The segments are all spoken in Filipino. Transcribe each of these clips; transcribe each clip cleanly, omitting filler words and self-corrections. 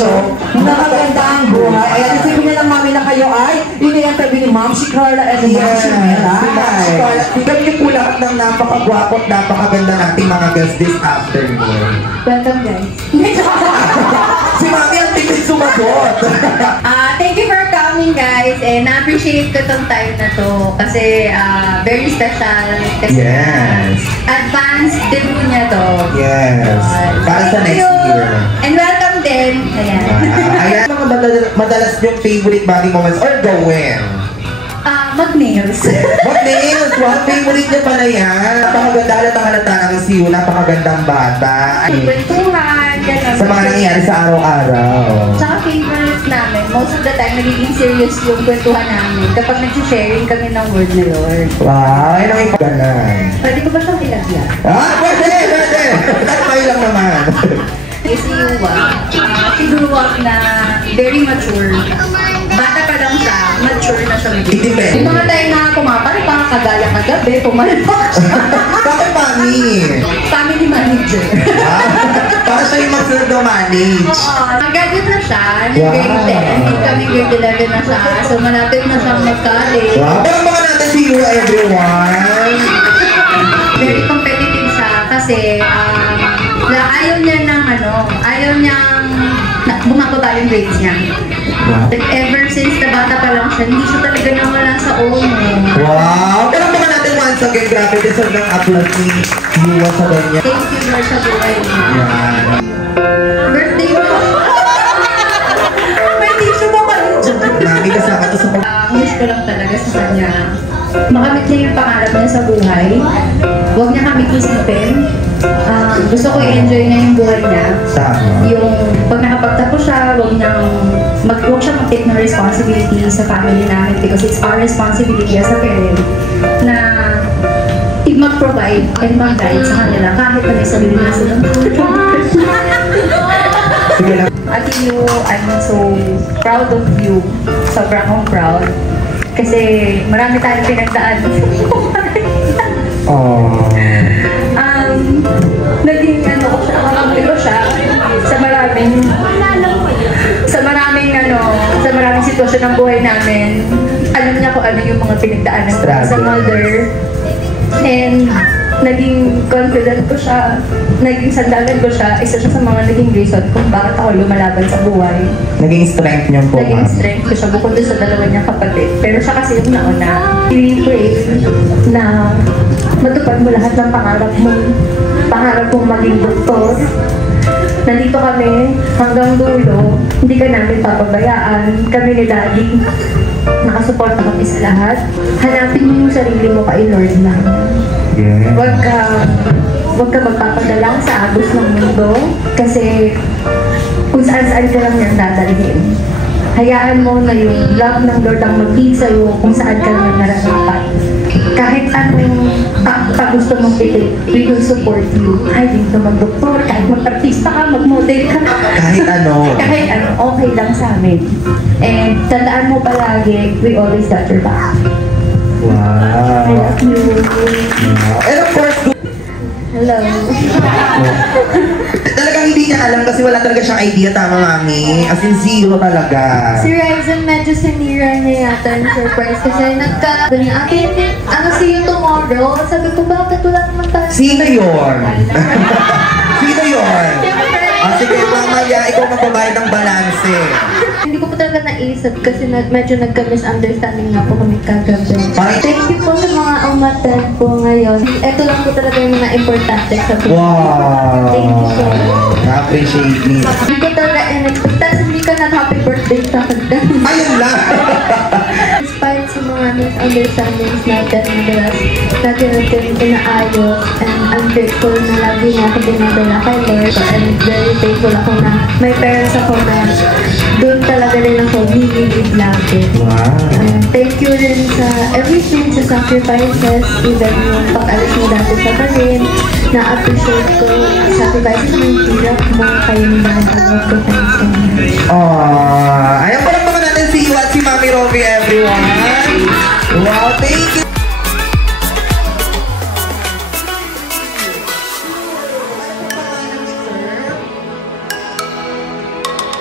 show na maganda ang buhay. Ayan, isipin niya lang mami na kayo ay ini-interview ni Ma'am si Carla and Ma'am si Mela. Si Carla, tignan niyo po lahat ng napakagwapo at napakaganda nating mga guests this afternoon. Welcome guys. Si Mami ang tingin sumagot. Thank you for coming guys and na-appreciate ko tong time na to kasi very special kasi Yes. advanced debut niya to. Yes. Para sa Thank next you. year. And welcome din. Ayan. Ayan, mga madalas yung favorite body moments or gawin. Mag-nails. Mag-nails! Wow, favorite niya pala yan. Napakaganda ng si Yu, napakagandang bata. Ay, Kwentuhan, gano'n. sa mga nangyayari sa araw-araw. Tsaka favorite namin, most of the time nagiging serious yung kwentuhan namin kapag nag-sharing kami ng word na Lord. Wow, yun ang ipaganan. Pwede ko ba siyang ilagyan? Pwede! Tatay lang naman. Si Yuwa, she grew up na very mature. Bata pa lang siya, mature na siya. Depende. Yung mga tayo na kumapalpak, kagaya kagabi, pumalpak siya. Bakit mami? Family manager. Para siya yung mag-manage. Nag-graduate na siya, nag-grade 10. Kami grade 11 na siya. So malapit na siyang mag-college. Wow, parang mga natin si Yu, everyone. Very competitive siya kasi ayaw niya ng ayaw niyang bumababa yung grades niya. Like, ever since na bata pa lang siya, hindi siya talaga nawala sa own. Wow! Pero mga natin once again, grabe deserve ng applause ni Yuwa sa ganyan. Thank you Lord sa buhay niya. Yan. Birthday mo! May tissue ba kayo dyan? Mami, kasama to sa Wish ko lang talaga sa kanya. Makamit niya yung pangarap niya sa buhay. Huwag niya kami isipin. Gusto ko i-enjoy niya yung buhay niya. Yung pag nakapagtapos siya, huwag siya mag-take ng responsibility sa family namin because it's our responsibility as a parent na mag-provide and mag-guide sa kanila kahit na may sarili na silang Ate Yu, I'm so proud of you. Sobrang akong proud. Kasi marami tayong pinagdaan. Naging kakamali ko siya sa maraming sitwasyon ng buhay namin. Alam niya kung ano yung mga pinagdaanan ko as a mother. And naging confident ko siya, naging sandalan ko siya, isa siya sa mga naging reason kung bakit ako lumalaban sa buhay. Naging strength niyo po, Naging strength ko siya bukod sa dalawa niyang kapatid. Pero siya kasi yung nauna. I pray na matupad mo lahat ng pangarap mo. Pangarap mong maging doktor. Nandito kami hanggang dulo. Hindi ka namin papabayaan. Kami ni Daddy. Nakasuporta kami sa lahat. Hanapin mo yung sarili mo kay Lord lang. Yeah. Huwag ka magpapadalang sa agos ng mundo kasi kung saan-saan ka lang niyang dadalhin. Hayaan mo na yung love ng Lord ang mag-lead sa'yo kung saan ka lang nararapat. Kahit anong gusto mong pilit, we will support you. Kahit hindi ka mag-doktor, kahit mag-artista ka, mag-model ka. Kahit ano. Kahit ano, okay lang sa amin. And tandaan mo palagi, we always got your back. Wow. I love you. Wow. And of course, Hello. talagang hindi niya alam kasi wala talaga siyang idea, tama mami? As in zero talaga. Si Ryzen medyo sinira niya yata yung surprise kasi nagka-sabi niya, see you tomorrow. Sabi ko, bakit wala naman tayo? Sino yun? Sino yun? Sige, mamaya, ikaw magbabayad ng balanse. Hindi ko po talaga naisip kasi medyo nagka-misunderstanding na po kami kagabi. Thank you po sa mga umattend po ngayon. Ito lang po talaga yung mga importante sa buhay. Wow! Thank you po. Na-appreciate me. Hindi ko talaga in-expect. Tapos hindi ka nag-happy birthday sa akin. Ayun lang! Despite sa mga misunderstandings natin, natin inaayos, and I'm grateful na lagi niya ako dinadala kay Lord. And very thankful ako na may parents ako na doon talaga rin ako hihigit lagi. Wow! Thank you rin sa everything, sa sacrifices, even yung pag-alis mo dati sa Berlin. Na-appreciate ko yung sacrifices ng hirap mo kayong dahil ko tayo sa Aww! Ayan pa lang mga natin si Yu at si Mami Romy, everyone! Wow, thank you!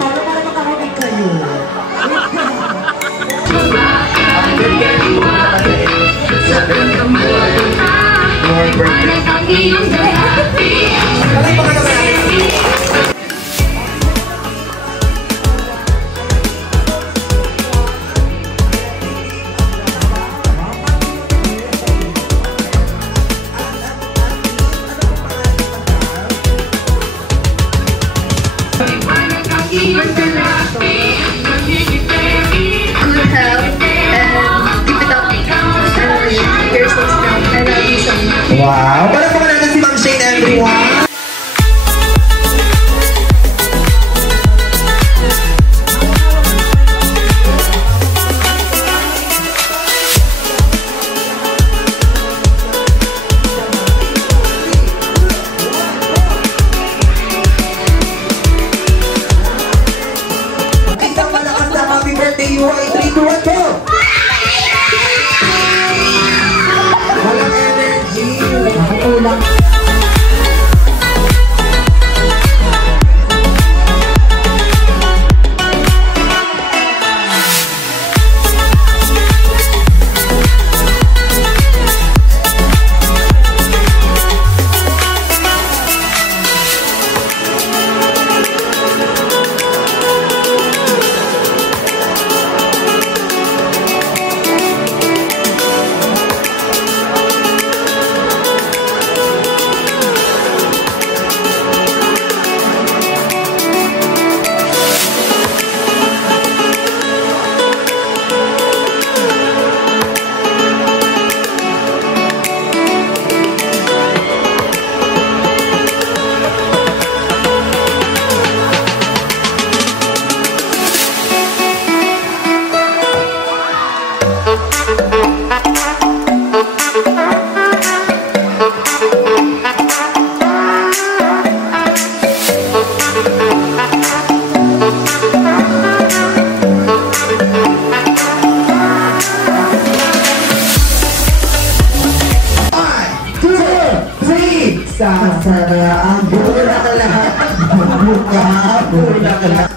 Para birthday. Palakpakan naman natin. Good health and keep it up. And you're so strong. I love you so much. Wow! Palakpakan natin si Ma'am Shane, everyone! Isang malakas na happy birthday, UI! 3, 2, 1, go! Walang energy! Nakatulang. Sasara ang bola ka lahat. Buka, bola ka lahat.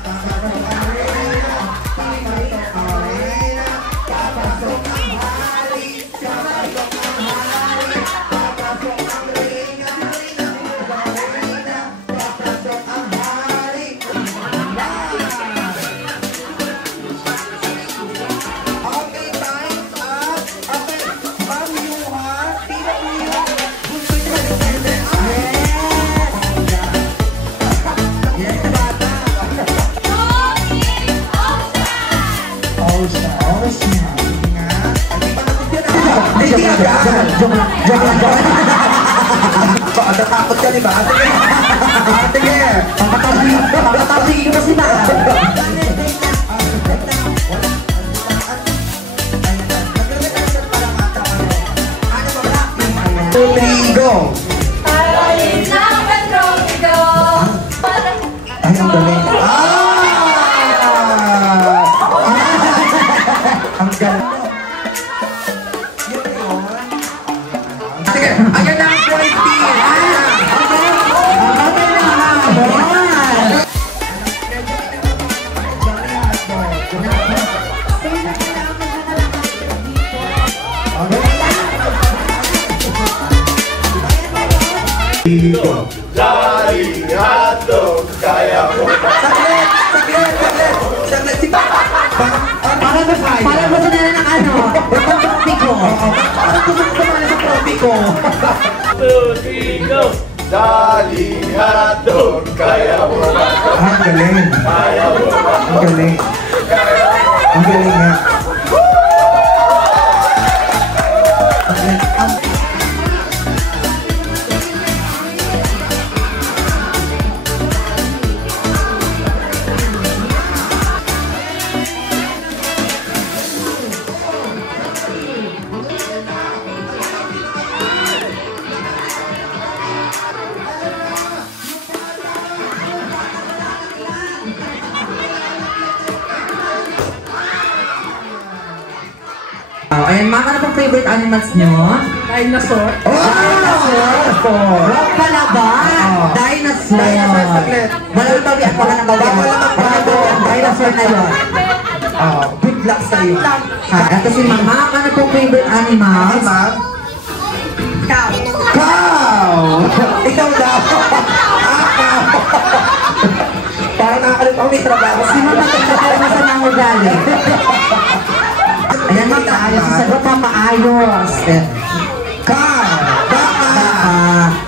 Natatakot ka, di ba? Sige! Pagkatabi ko kasi na. Go! Ay, ang galing. Ang galing. Sige, ayan na ang 20. Dari hotdog, kaya mo. Saglit, si Papa. Parang gusto nila ng ano, itong tropiko. Parang gusto ko naman sa tropiko. 2, 3, go! Dari hotdog, kaya mo. Ang galing. Kaya mo. Ang galing. Ang galing nga. Ayan, mga ano pong favorite animals nyo? Dinosaur. Dinosaur! Rock pala ba? Dinosaur. Dinosaur, saglit. Walang tawi at wala nang bawian. Dinosaur na yun. Good luck sa'yo. Ito si Mama, ano pong favorite animals? Ma'am? Cow. Cow! Ikaw daw. Parang nakakalit ako may trabaho. Sino matagkakala mo sa mga galing? Ayan, maayos. Sagot pa maayos. Car. Baka.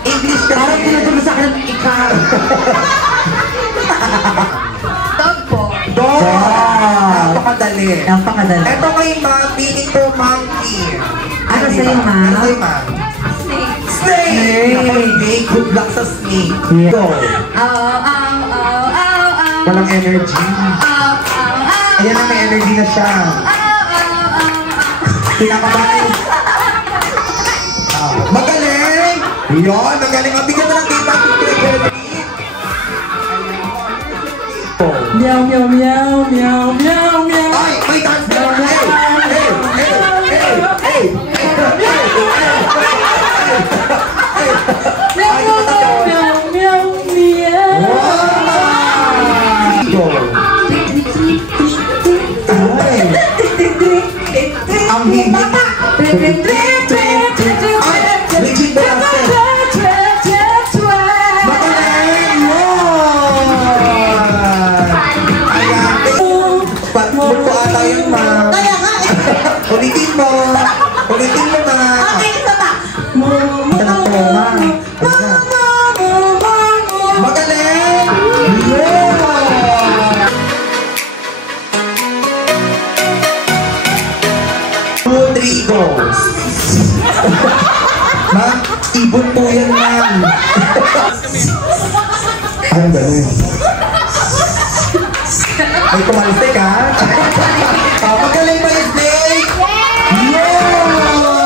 English ka. Parang tinatulog sa akin ng ikar. Dog po. Dog. Napakadali. Napakadali. Ito kay Mami, ito monkey. Ano sa'yo, ma'am? Ano sa'yo, ma'am? Snake. Ako, snake. Good luck sa snake. Yeah. Go. Walang energy. Ayan na, may energy na siya. Pinakabahay. Magaling! Yun, magaling. Mabigyan mo ng kita. Meow, meow, meow, meow, meow, meow. Ay, may dance na lang. Hey! Hey! Meow, meow, meow, meow. Go! Ay! Ang hindi. Ay! Legit ba lang? Magaling! Yun! Pag-move ko ata yun, ma. Kaya nga Ulitin mo! Ulitin mo, ma. Okay, isa pa. Tanong ko, ma. Magaling! Yeah! 2, 3 goals. Ma'am, ibon po yan, ma'am. Ang galing. May kumalistik, ha? Magaling ba yung snake? Yeah!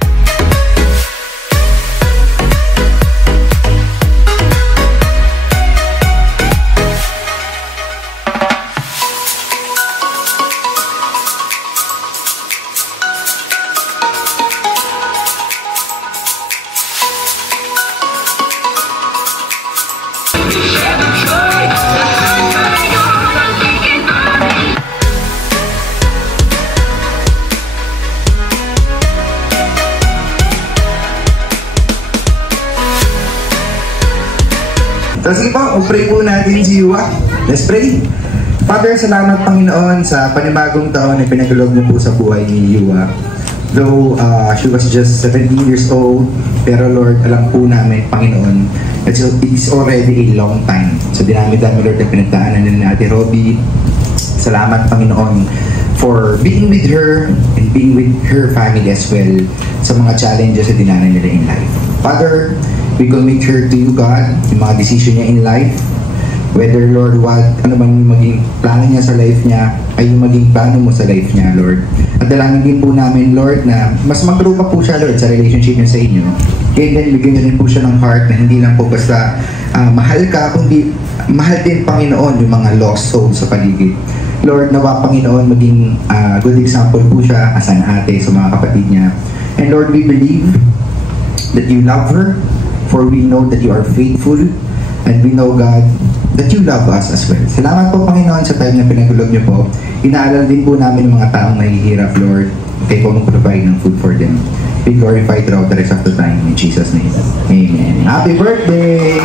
So sige po, pray po natin si Yuwa. Let's pray. Father, salamat Panginoon sa panibagong taon na pinagulog niyo po sa buhay ni Yuwa. Though she was just 17 years old, pero Lord, alam po namin, Panginoon, it's already a long time. So dinami-dami Lord na pinagdaanan nila ni Ate Robbie. Salamat Panginoon for being with her and being with her family as well sa mga challenges na dinanan nila in life. Father, we commit her to you, God, yung mga decision niya in life. Whether, Lord, ano bang yung maging plano niya sa life niya, ay yung maging plano mo sa life niya, Lord. At dalangin din po namin, Lord, na mas mag-grow pa po siya, Lord, sa relationship niya sa inyo. Kaya din, bigyan niyo din po siya ng heart na hindi lang po basta mahal ka, kundi mahal din, Panginoon, yung mga lost souls sa paligid. Lord, nawa, Panginoon, maging good example po siya as an ate sa mga kapatid niya. And Lord, we believe that you love her, for we know that you are faithful, and we know, God, that you love us as well. Salamat po, Panginoon, sa time na pinagulog niyo po. Inaalala din po namin yung mga taong nahihirap, Lord. Kayo po mag-provide ng food for them. Be glorified throughout the rest of the time. In Jesus' name. Amen. Happy birthday!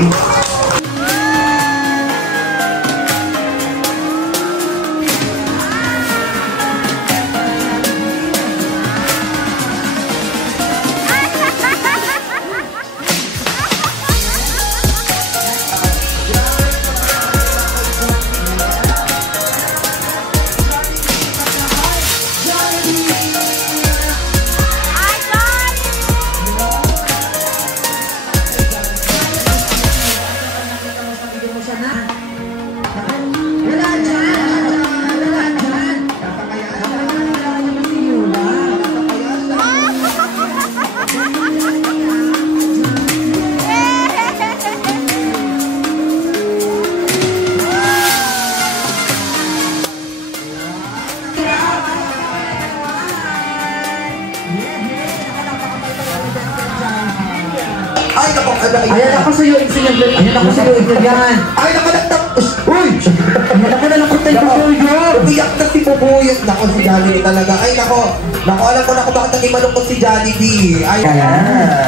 Ay, naku, Ayan ako sa iyo, ayan ako sa iyo, yan. Ay, nakalagtap! Uy! Ayan ako na lang kutay ko sa iyo. Umiyak na si bubuyot. Nako, si Jollibee talaga. Ay, nako. Nako, alam ko na kung bakit naging malungkot si Jollibee. Ay,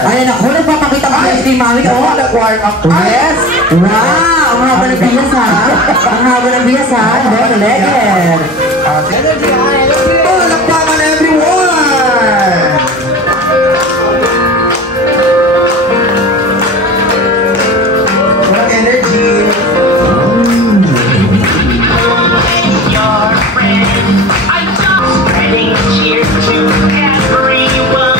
Ayan ako, nagpapakita ko kayo si Mami. nako, nag-warm up. Yes! Wow! Ang haba ng biyas ha! Ang haba ng biyas ha! Double-legged! Palakpakan everyone! Walang energy. Spreading cheers to everyone.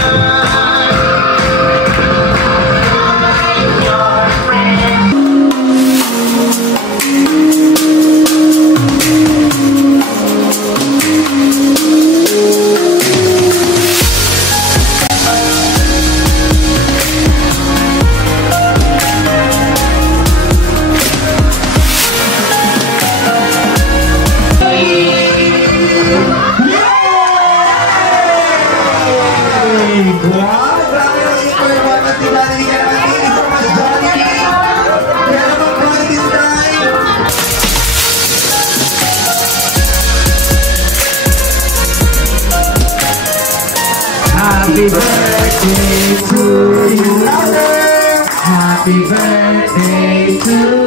Your friend. Wow! Grabe na yung performance at si Jollibee. Kaya naman, thank you so much, Jollibee. Kaya naman, practice time. Happy birthday to you! Louder! Happy birthday to